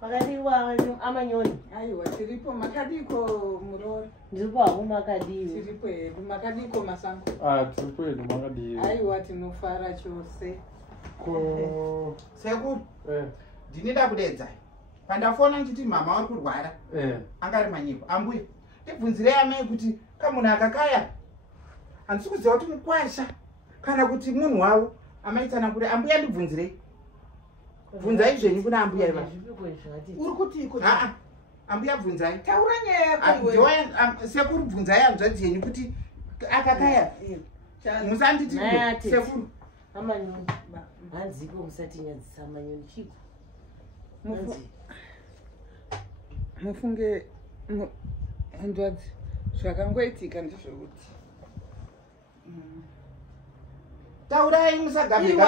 Makadiwa amanyoni. Aiwa tiripo makadiko murori. Ndiripo hapo makadiwa. Tiripo hedu makadiko masango. Tiripo hedu makadiwa. Aiwa tinofara chose. Seku. Ndinoda kudedza. Pandafona nchiti mama wari kurwara. Angari manyipo. Ambuya. Ndibvunzirei amai kuti kamunhu akakaya. Handisi kuziva kuti mukwasha kana kuti munhu wavo. Amai tsana kuti ambuya ndibvunzirei. Bvunzai zvenyu kuna ambuya iva. Uri kuti ambuya bvunzai. Taura nyaya yako iwe. Sekuru bvunzai hanzvadzi yenyu kuti akakaya. Musanditi sekuru. Amanyoni. Hanziko musati nyadzisa amanyoni chiko. Mufunge hanzvadzi zvakangoitika ndizvokuti. Taurai musagambika.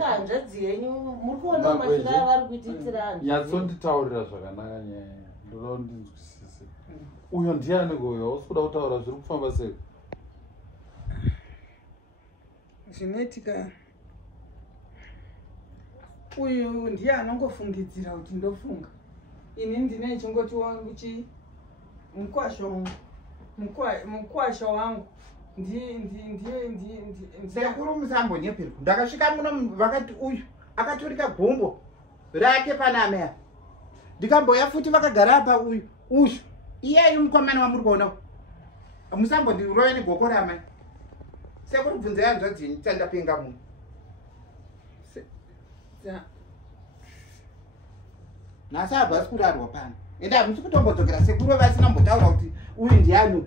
Hanzvadzi yenyu muri kuona masvika vari kuitira anhu. Nyatsonditaurira zvakanaka nyaya. Ndoda ndinzwisise. Uyo ndiani goyo? Usikuda kutaura zviri kufamba sei? Zvinoitika. Uyu ndiye anongofungidzira kuti ndofunga. Ini ndine chingoti wangu mukwasha wangu. Sekuru musambonyepirwa. Ndakasvika muno vakati uyu akaturika gombo rake pana amea. Ndikamboya futi vakagara apa uyu. Iye mukomana wamuri kuona. Musambondirove negoko ramai. Sekuru bvunzai hanzvadzi yenyu chandapenga muno. Nhasi abva kurarwa pano. Ende hamusi kutombodzokera sekuru vasina mbotaura kuti uyu ndiani.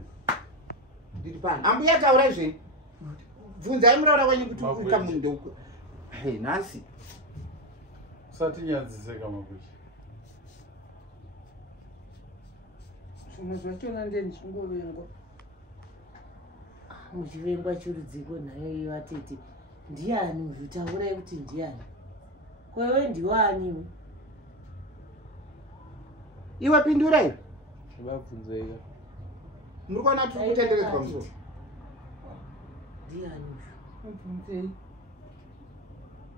Ndiri pano. Ambuya taurai zvenyu. Bvunzai muraura wenyu kuti uita munhu ndeuko. Nhasi. Usati nyadziseka makuchi. Zvimwe zvachona ndichingovengwa. Muchivengwa chirudziko nayo iyo atete. Ndiani zvitaurai kuti ndiani. Kwewe ndiwani. Iwe pindura iwe. Ndabvunzeika. Muri kuona tiri kutenderedzwa musoro. Ndiani. Mubvunzei.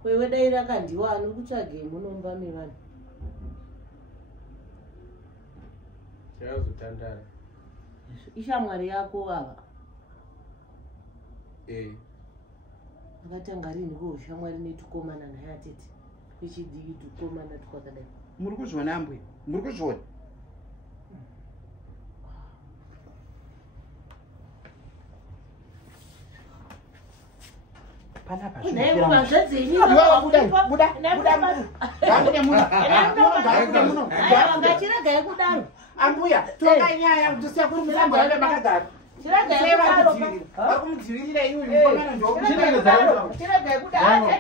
Kwewe dai rakandiwani kutsvage munomba mevanhu. Yazotandara. Ishamwari yako baba. Akatanga rini ko shamwari netukomana naye atete. Kuchidiki tukomana twakadai. Muri kuzviona ambuya. Muri kuzviona. Panapa ambuya toka nyaya kuti sekuru musambo yave makagara. Chiragai kudaro. Vakumudzivirira iwe mukomana ndo. Chiragai kudaro.